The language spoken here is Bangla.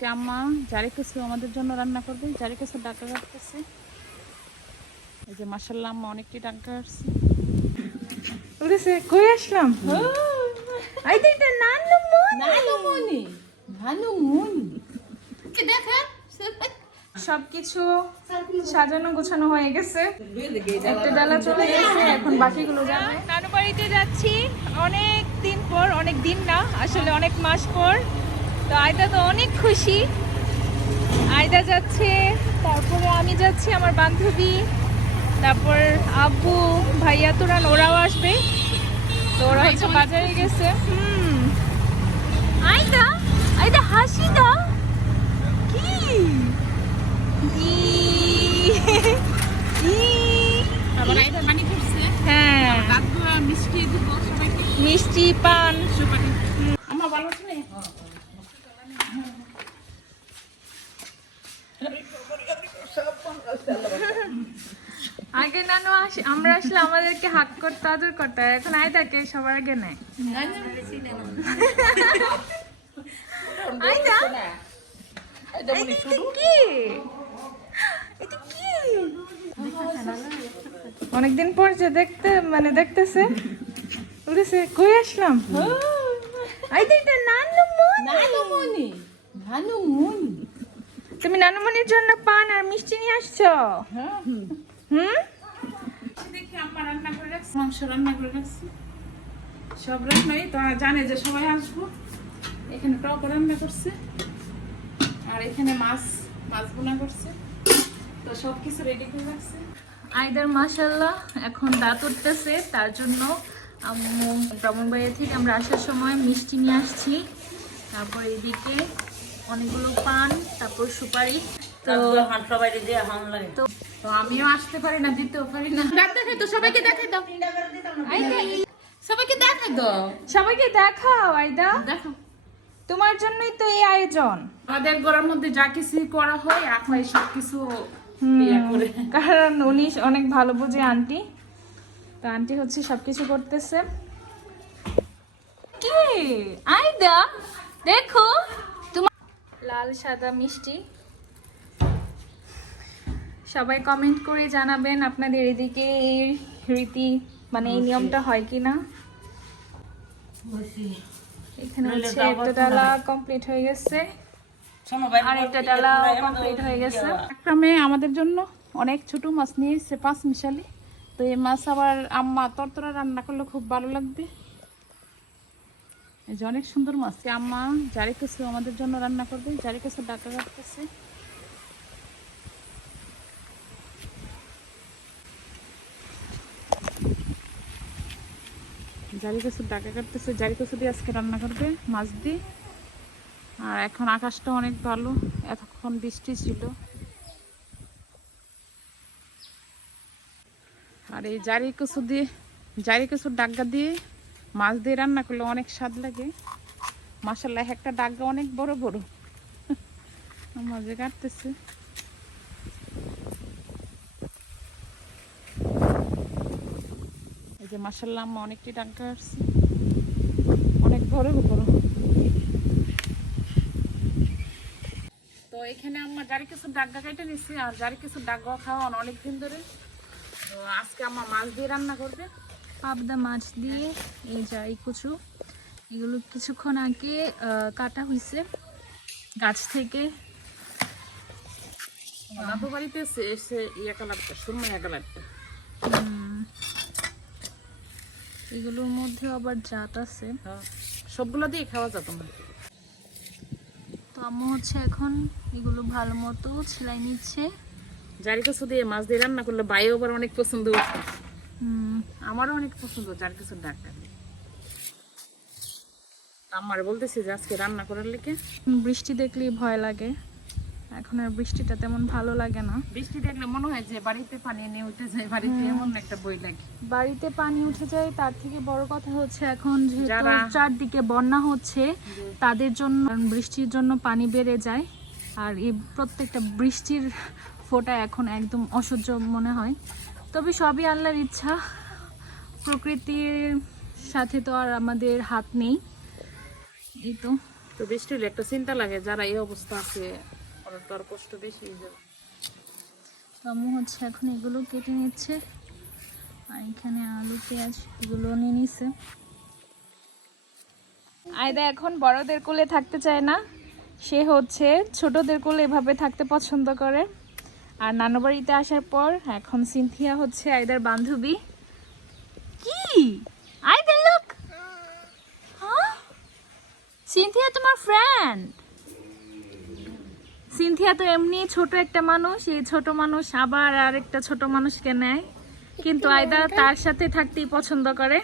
আজকে আম্মা জারি কিছু আমাদের জন্য রান্না করবে। জারি কিছু ডাকা কাটতেছে। এই যে মাসাল্লাহ আম্মা অনেকটি ডাকা কাটছে। উঠেছে কই আসলাম? আই তো এটা নানু নানুমনি নানুমনি কি দেখেন সবকিছু সাজানো গোছানো হয়ে গেছে। একটা ডালা চলে গেছে এখন বাকিগুলো যাবে। নানু বাড়িতে যাচ্ছি অনেক দিন পর অনেক দিন না আসলে অনেক মাস পর। তো আয়দা তো অনেক খুশি। আয়দা যাচ্ছে তারপরে আমি যাচ্ছি আমার বান্ধবী তারপর আব্বু ভাইয়া তোরান ওরাও আসবে। তো ওরা হচ্ছে বাজারে গেছে। হুম। আয়দা আয়দা হাসি দাও কি? হ্যাঁ। মিষ্টি পান। সুপারি আম্মা ভালো আছে আগে নানু আসি আমরা আসলে আমাদেরকে হাক করতে আদর করতে। এখন আয় তাকে সবার আগে নেয় অনেকদিন পর যে দেখতে মানে দেখতেছে উঠেছে কই আসলাম? আইদা এটা নানু নানুমনি নানুমনি তুমি নানুমনির জন্য পান আর মিষ্টি নিয়ে আসছো? হুম? দেখি আম্মা রান্না করে রাখছি মাংস রান্না করে রাখছি। সব রান্নাই তো জানে যে সবাই আসব। এখানে টক রান্না করছে আর এখানে মাছ মাছ বোনা করছে। তো সব কিছু রেডি করে রাখছে। আইদার মাশাল্লাহ এখন দাঁত উঠতেছে তার জন্য ব্রাহ্মণবাড়িয়া থেকে আমরা আসার সময় মিষ্টি নিয়ে আসছি। তারপর এদিকে অনেকগুলো পান তারপর সুপারি। তো তো তো আমিও আসতে পারি না দিতেও পারি না। দেখাই তো সবাইকে দেখাই দাও সবাইকে দেখাই দাও সবাইকে দেখাও আইদা। দেখো তোমার জন্যই তো এই আয়োজন। আমাদের ঘরের মধ্যে যা কিছু করা হয় আখলাই সব কিছু হুম, করে। কারণ উনি অনেক ভালো বুঝে আন্টি। তো আন্টি হচ্ছে সবকিছু করতেছে। কি? আইদা দেখো। লাল সাদা মিষ্টি। সবাই কমেন্ট করে জানাবেন আপনাদের এদিকে এই রীতি মানে এই নিয়মটা হয় কি না এখানে হচ্ছে একটা ডালা কমপ্লিট হয়ে গেছে। আর একটা ডালা কমপ্লিট হয়ে গেছে। একটা আমাদের জন্য অনেক ছোট মাছ নিয়ে এসেছে পাঁচ মিশালি। তো এই মাছ আবার আম্মা তরতরা রান্না করলে খুব ভালো লাগবে। এই যে অনেক সুন্দর মাছ। আম্মা জারি কিছু আমাদের জন্য রান্না করবে জারি কিছু ডাকা কাটতেছে। জারি কচুর ডাকা কাটতেছে। জারি কচু দিয়ে আজকে রান্না করবে, মাছ দিয়ে। আর এখন আকাশটা অনেক ভালো, এতক্ষণ বৃষ্টি ছিল। আর এই জারি কচু দিয়ে জারি কচুর ডাগা দিয়ে মাছ দিয়ে রান্না করলে অনেক স্বাদ লাগে। মাসাল্লাহ একটা ডাগা অনেক বড় বড়। মাঝে কাটতেছে। এই যে মাসাল্লাহ আম্মা অনেকটি ডাগা আসছে অনেক বড় বড়। তো এখানে আমার জারি কিছু ডাগা কেটে নিচ্ছি আর জারি কিছু ডাগা অনেক দিন ধরে। তো আজকে আমার মাছ দিয়ে রান্না করবে। পাবদা মাছ দিয়ে এই যাই কচু এগুলো কিছুক্ষণ আগে কাটা হয়েছে গাছ থেকে। দাদু বাড়িতে এসে এসে ইয়ে কালারটা সুরমা কালারটা। এগুলোর মধ্যে আবার জাত আছে। হ্যাঁ সবগুলো দিয়ে খাওয়া যেত না তো আম্মু হচ্ছে এখন এগুলো ভালো মতো সেলাই নিচ্ছে। জারি কচু দিয়ে মাছ দিয়ে রান্না করলে বাইও আবার অনেক পছন্দ আমারও অনেক পছন্দ জারি কচুর ডাকটা আমার বলতেছি যে আজকে রান্না করার লেগে। বৃষ্টি দেখলেই ভয় লাগে। এখন আর বৃষ্টিটা তেমন ভালো লাগে না। বৃষ্টি দেখলে মনে হয় যে বাড়িতে পানি নিয়ে উঠে যায় বাড়িতে এমন একটা বই লাগে। বাড়িতে পানি উঠে যায় তার থেকে বড় কথা হচ্ছে এখন যেহেতু চারদিকে বন্যা হচ্ছে তাদের জন্য বৃষ্টির জন্য পানি বেড়ে যায়। আর এই প্রত্যেকটা বৃষ্টির ফোঁটা এখন একদম অসহ্য মনে হয়। তবে সবই আল্লাহর ইচ্ছা। প্রকৃতির সাথে তো আর আমাদের হাত নেই এই তো তো বৃষ্টি হলে একটা চিন্তা লাগে যারা এই অবস্থা আছে ওরা তো আর কষ্ট বেশি হয়ে যাবে। আম্মু হচ্ছে এখন এগুলো কেটে নিচ্ছে আর এখানে আলু পেঁয়াজ এগুলো নিয়ে নিছে। আয়দা এখন বড়দের কোলে থাকতে চায় না সে হচ্ছে ছোটদের কোলে এভাবে থাকতে পছন্দ করে। আর নানু বাড়িতে আসার পর এখন সিনথিয়া হচ্ছে আয়দার বান্ধবী। কি? Aida look. সিনথিয়া তোমার ফ্রেন্ড সিনথিয়া তো এমনি ছোট একটা মানুষ, এই ছোট মানুষ আবার আর একটা ছোট মানুষকে নেয়। কিন্তু আয়দা তার সাথে থাকতেই পছন্দ করে।